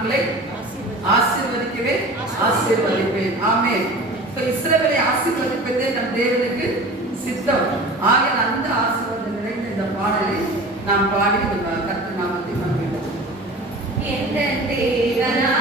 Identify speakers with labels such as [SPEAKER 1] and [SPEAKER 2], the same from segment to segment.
[SPEAKER 1] உங்களை ஆசீர்வதிக்கவே ஆசீர்வதிப்பேன். ஆமே இஸ்ரேவலை ஆசீர்வதிப்பதே நம் தேவனுக்கு சித்தம். ஆகிய அந்த ஆசீர்வாதம் நிறைந்த இந்த பாடலை நாம் பாடி கற்று நாமத்தை
[SPEAKER 2] எந்த தேவனா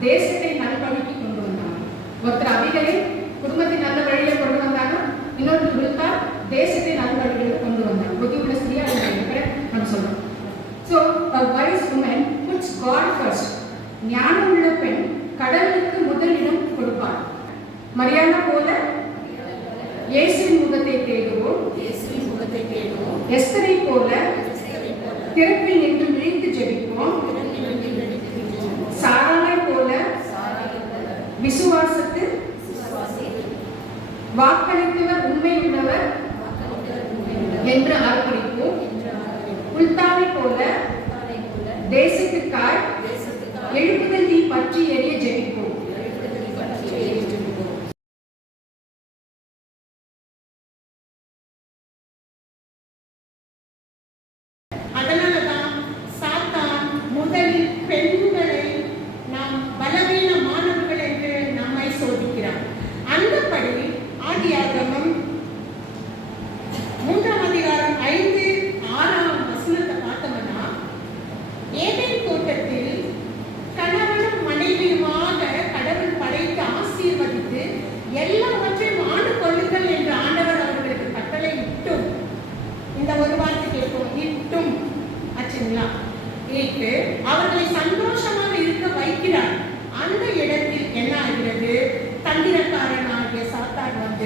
[SPEAKER 3] தேசத்தை நல்வழிக்கு கொண்டு வந்தாங்க ஒருத்தர் அபிகளை குடும்பத்தை நல்ல வழியில கொண்டு வந்தாங்க இன்னொரு குருத்தா தேசத்தை நல்ல வழியில கொண்டு வந்தாங்க புதியுள்ள ஸ்திரியா இருக்கிற நம்ம சொல்றோம் so wise woman puts God first ஞானம் உள்ள பெண் கடவுளுக்கு முதலிடம் கொடுப்பார் மரியாதை தேசத்துக்காய் எழுப்புதல்
[SPEAKER 4] நீ பற்றி எரிய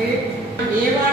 [SPEAKER 4] สิบนี้ว่า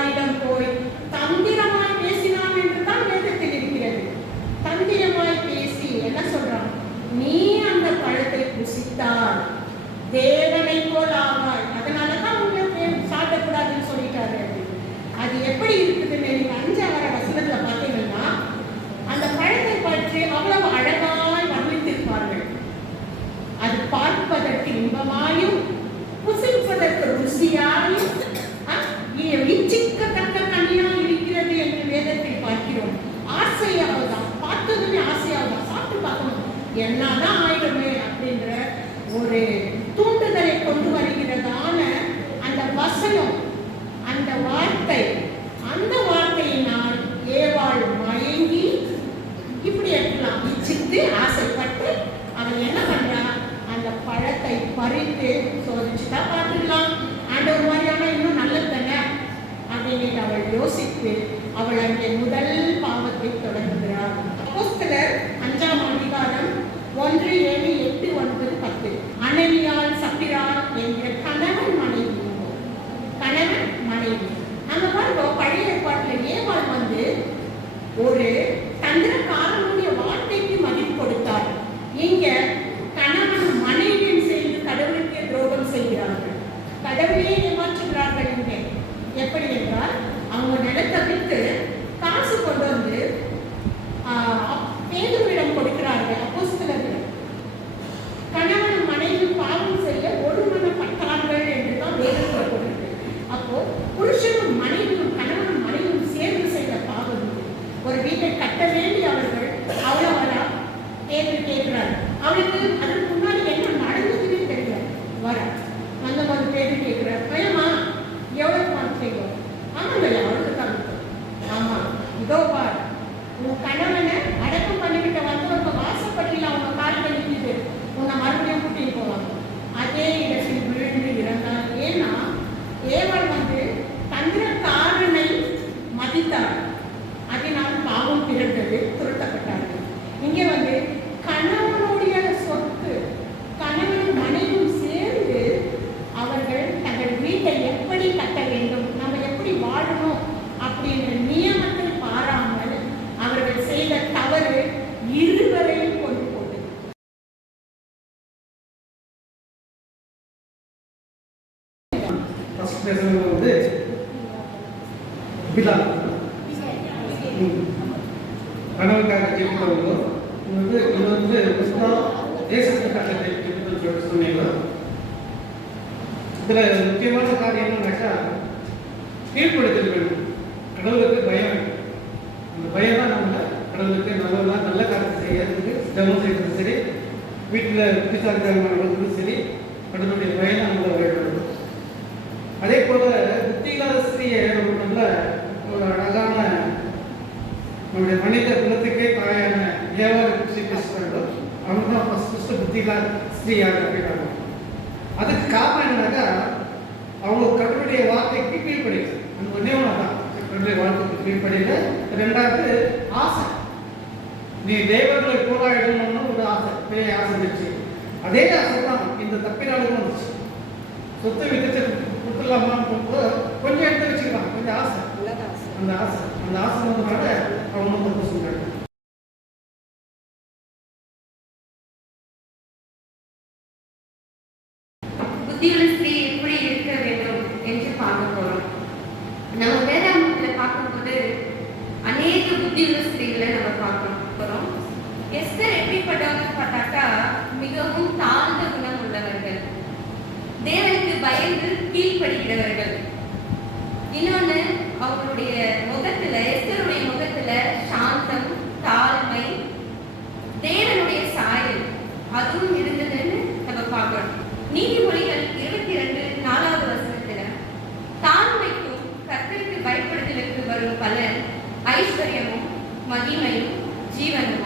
[SPEAKER 4] மாற்றமே அப்படின்ற ஒரு தூண்டுதலை கொண்டு வருகிறதான அந்த வசனம் அந்த வார்த்தை. அந்த வார்த்தையினால் ஏவாள் மயங்கி இப்படி எல்லாம் இச்சித்து ஆசைப்பட்டு அவன் என்ன பண்றா? அந்த பழத்தை பறித்து சோதிச்சுட்டா பார்த்துக்கலாம். ஒரு மாதிரியான இன்னும் நல்லது தானே? அப்படின்னு அவள் யோசித்து அவள் அங்கே முதல் பாவத்தை தொடங்குகிறார் அஞ்சாம் ஒன்று ஏழு எட்டு ஒன்பது பத்து. மனைவியால் சப்பிரால்
[SPEAKER 5] தெரியுமா இதுல முக்கியமான காரியம் என்னன்னாக்கா கீழ்ப்படுத்தல் வேண்டும் கடவுளுக்கு பயம் அந்த பயம் தான் நம்ம கடவுளுக்கு நல்லதா நல்ல காரியத்தை செய்யறதுக்கு ஜெபம் செய்யறது சரி வீட்டில் புத்திசாலித்தனமானவர்களுக்கும் சரி கடவுளுடைய பயம் தான் நம்மள வேண்டும் அதே போல புத்தி இல்லாத ஸ்திரீயை ஒரு நல்ல ஒரு அழகான நம்முடைய மனித குலத்துக்கே தாயான ஏவாள் ஸ்ரீ கிருஷ்ணன் அவங்க தான் ஃபஸ்ட் ஃபஸ்ட்டு புத்தி இல்லாத ஸ்திரீயாக அப்படின்னாங்க என்னன்னாக்கா அவங்க கடவுளுடைய வார்த்தைக்கு கீழ்ப்படையுது அந்த ஒன்றே ஒன்று தான் கடவுளுடைய வார்த்தைக்கு கீழ்ப்படையில. ரெண்டாவது ஆசை. நீ தேவர்களை போராடணும்னு ஒரு ஆசை. பெரிய ஆசை இருந்துச்சு அதே ஆசை தான் இந்த தப்பினாலும் வந்துச்சு. சொத்து வித்துட்டு கொடுத்துடலாமான்னு போகும்போது கொஞ்சம் எடுத்து வச்சுக்கலாம் கொஞ்சம் ஆசை. அந்த ஆசை அந்த ஆசை வந்ததுனால அவங்க தப்பு சொல்றாங்க
[SPEAKER 3] मगिमयु जीवन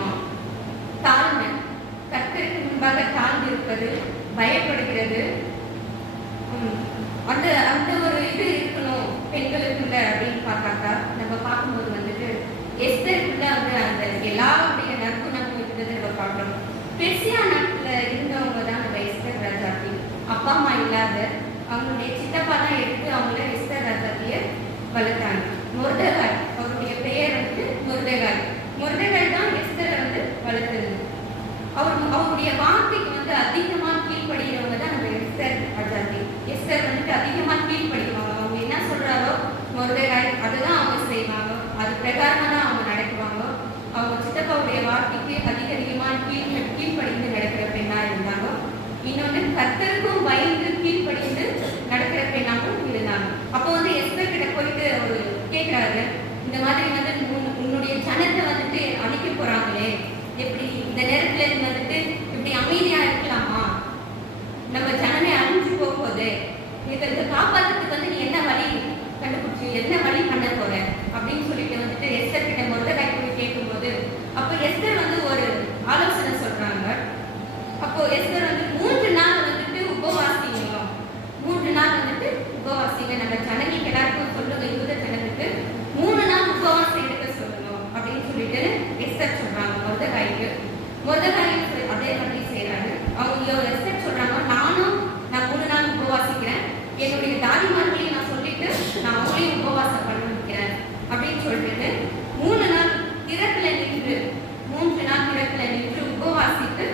[SPEAKER 3] வந்துட்டு உபவாசிங்க நம்ம ஜனங்க எல்லாருக்கும் சொல்லுங்க யூத ஜனத்துக்கு மூணு நாள் உபவாசம் எடுக்க சொல்லணும் அப்படின்னு சொல்லிட்டு எஸ்தர் சொல்றாங்க முருகக்காய்க்கு முருகக்காய்க்கு சரி, அதே மாதிரி செய்யறாங்க அவங்க எஸ்தர் சொல்றாங்க நானும் நான் மூணு நாள் உபவாசிக்கிறேன் என்னுடைய தாதிமார்களையும் நான் சொல்லிட்டு நான் அவங்களையும் உபவாசம் பண்ண வைக்கிறேன் அப்படின்னு சொல்லிட்டு மூணு நாள் திறப்புல நின்று மூன்று நாள் திறப்புல நின்று உபவாசித்து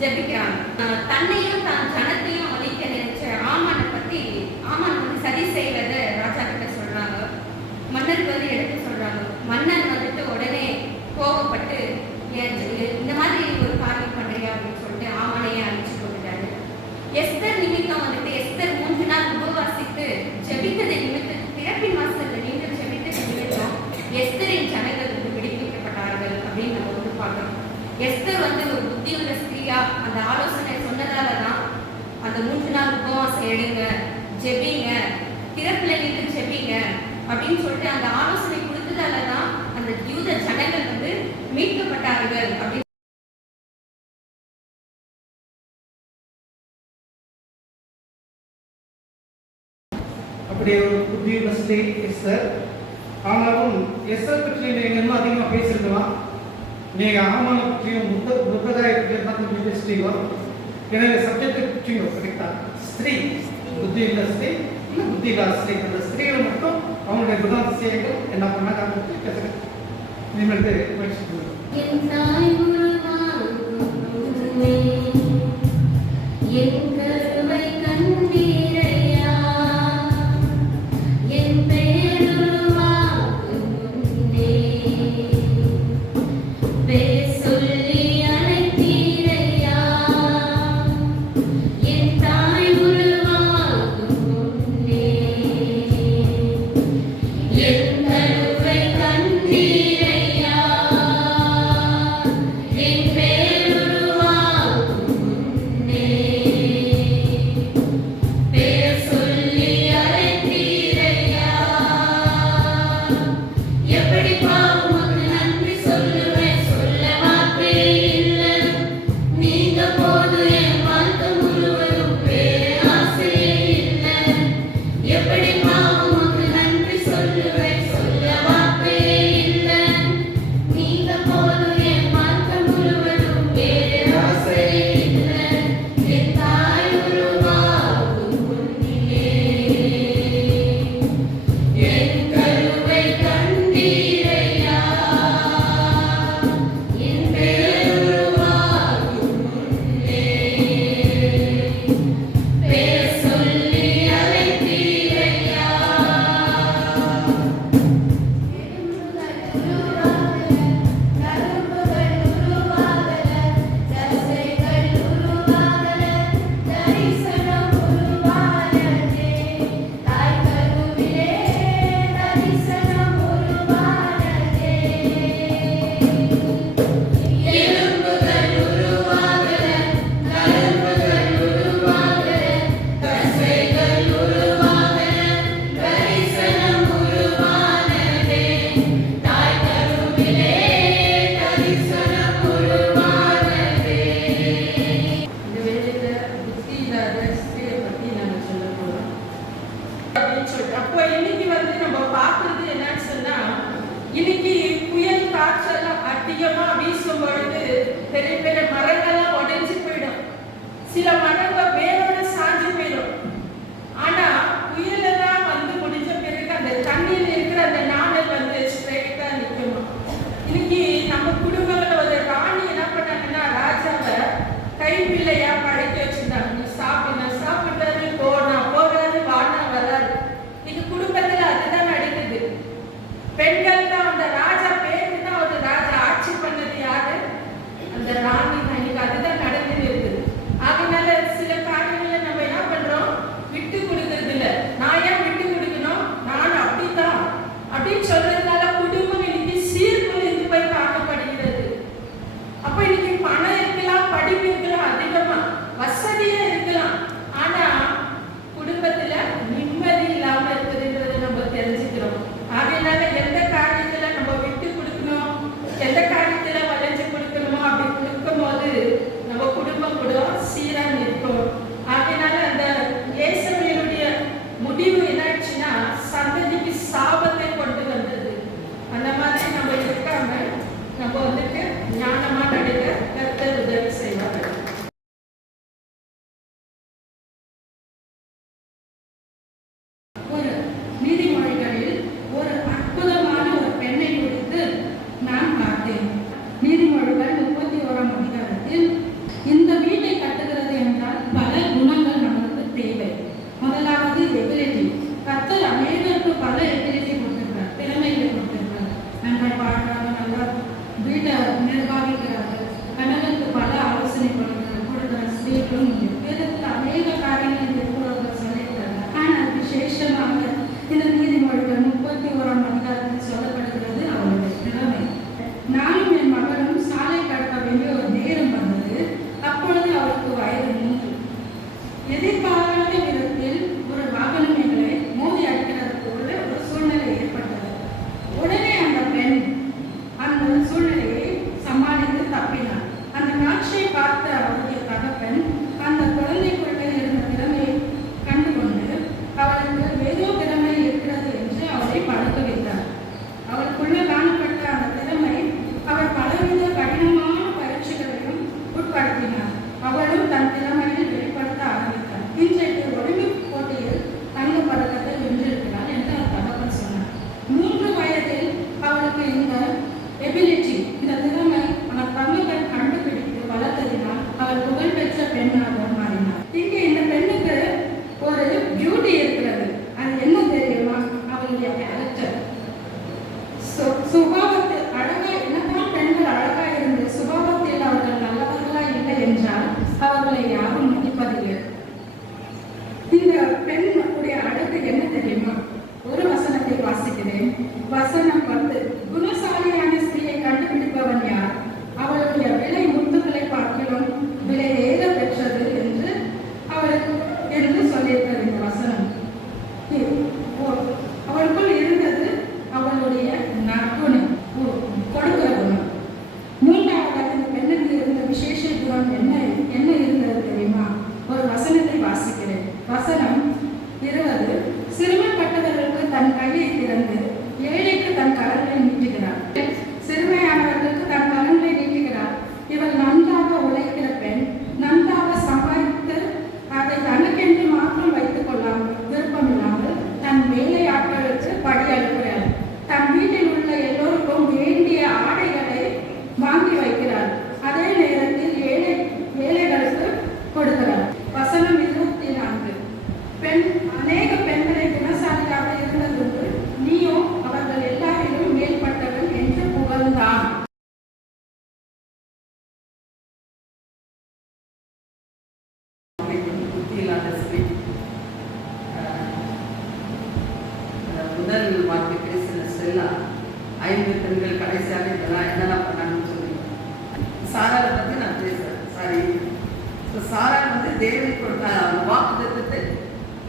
[SPEAKER 3] ஜபிக்கிறாங்க. தன்னையும் தான் ஜனத்தையும் அழிக்க நினைச்ச ஆமானை பத்தி ஆமான் வந்து சதி செய்வது ராஜா கிட்ட சொல்றாங்க. மன்னர் வந்து எடுத்து சொல்றாங்க. மன்னர் வந்துட்டு உடனே கோபப்பட்டு இந்த மாதிரி ஒரு காரியம் பண்றியா? அப்படின்னு சொல்லிட்டு ஆமனையே அனுப்பிச்சு போட்டுட்டாரு எஸ்தர் நிமித்தம் வந்துட்டு எஸ்தர் மூன்று நாள் உபவாசித்து ஜெபித்தது நிமித்த திறப்பின் வாசல்ல நீங்கள் ஜெபித்தது நிமித்தம் எஸ்தரின் ஜனங்கள் வந்து விடுவிக்கப்பட்டார்கள் அப்படின்னு நம்ம வந்து பார்க்கணும் எஸ்தர் வந்து ஒரு புத்தியுள்ள ஸ்திரீயா அந்த ஆலோசனை சொன்னதால தான் அந்த மூன்று நாள் உபவாசம் எடுங்க ஜெபிங்க திறப்புல நின்று ஜெபிங்க அப்படின்னு அந்த ஆலோசனை கொடுத்ததால தான் அந்த யூத ஜனங்கள் வந்து மீட்கப்பட்டார்கள் அப்படின்னு
[SPEAKER 5] அப்படி ஒரு புத்தியுள்ள ஸ்திரீ எஸ்தர். ஆனாலும் எஸ்தர் பற்றி நீங்கள் இன்னும் அதிகமாக பேசியிருக்கலாம். நீங்கள் ஆமான பற்றியும் முத்த முத்ததாய பற்றியும் தான் கொஞ்சம் பேசிட்டீங்களோ எனவே சப்ஜெக்ட் பற்றியும் கரெக்டாக ஸ்திரீ புத்தியுள்ள ஸ்திரீ. இல்லை புத்தி இல்லாத ஸ்திரீ ஸ்திரீகள் மட்டும் அவங்களுடைய குணாதிசயங்கள் என்ன பண்ணாங்க? அதை முயற்சி
[SPEAKER 2] என் கருவை
[SPEAKER 1] Si la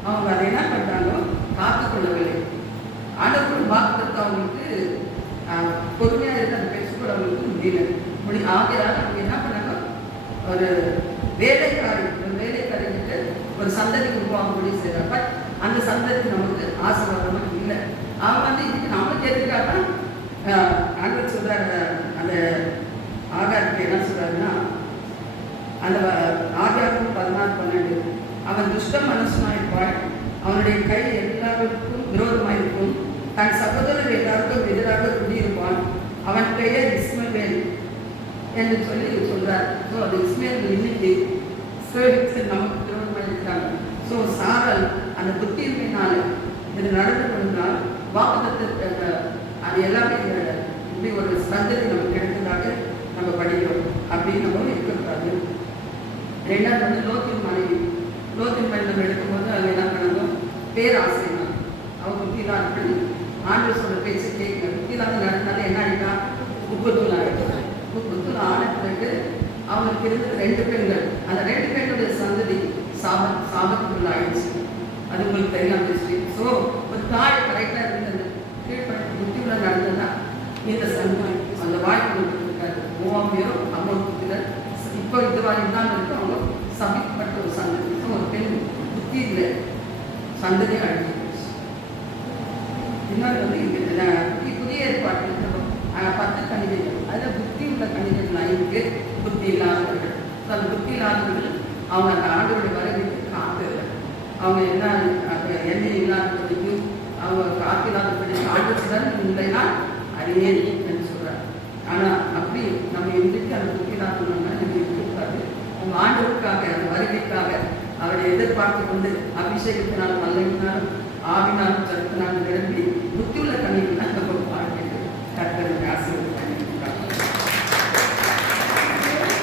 [SPEAKER 1] அவங்க அதை என்ன பண்ணாலும் பண்ணுறாங்களோ காத்துக்கொள்ளவில்லை. ஆண்டவர்கள் பார்க்கறதுக்கு அவங்களுக்கு பொறுமையாக இருந்து அந்த பேசிக்கொள்ள அவங்களுக்கு முடியல. முடி ஆகிறாங்க அவங்க என்ன பண்ணாங்க? ஒரு வேலைக்காரி ஒரு வேலைக்காரிகிட்ட ஒரு சந்ததி உருவாக முடிவு செய்கிறாங்க அந்த சந்ததி நமக்கு ஆசீர்வாதமாக இல்லை. அவன் வந்து இதுக்கு நமக்கு எதுக்காக
[SPEAKER 6] ஆண்டவர் சொல்கிறார் அந்த ஆகாரத்துக்கு என்ன சொல்கிறாருன்னா அந்த ஆகாரத்துக்கு பதினாறு பன்னெண்டு. அவன் துஷ்ட மனசனாய் இருப்பாள் அவனுடைய கை எல்லாருக்கும் விரோதமாயிருக்கும் தன் சகோதரர் எல்லாருக்கும் எதிராக குடியிருப்பான். அவன் பெயர் இஸ்மவேல் என்று சொல்லி சொல்றார். ஸோ அது இஸ்மேல் இன்னைக்கு நமக்கு விரோதமாக இருக்கிறாங்க. ஸோ சாரல் அந்த புத்தியின்மையினால இது நடந்து கொண்டால் வாக்குத்தத்தை அது எல்லாமே இப்படி ஒரு சந்ததி நமக்கு கிடைத்ததாக நம்ம படிக்கிறோம். அப்படின்னு நம்ம இருக்கக்கூடாது ரெண்டாவது வந்து லோத்தின் மனைவி. லோத்தின் மனைவி எடுக்கும்போது அது என்ன பண்ணணும் பேராசை தான் அவன் புத்திலாம் பண்ணி ஆண்டு சொல்ற பேச்சு கேட்கல புத்திலாம் நடந்தாலும் என்ன ஆயிட்டா? உப்புத்தூள் ஆகிட்டான் உப்புத்தூள் ஆன பிறகு அவனுக்கு இருந்த ரெண்டு பெண்கள். அந்த ரெண்டு பெண்களுடைய சந்ததி சாப சாபத்துக்குள்ள ஆயிடுச்சு. அது உங்களுக்கு தெரியலாம் ஹிஸ்ட்ரி ஸோ ஒரு தாய் கரெக்டாக இருந்தது. கீழ்பட்ட புத்தியுள்ள நடந்ததா? இந்த சந்ததி. அந்த வாய்ப்பு கொடுத்துருக்காரு. மூவாமியோ அம்மன் புத்திரர் இப்போ இதுவாக தான் இருக்கு. அவங்க சபிக்கப்பட்ட ஒரு சந்ததி ஸோ ஒரு பெண் புத்தியில் சந்ததி அழிஞ்சு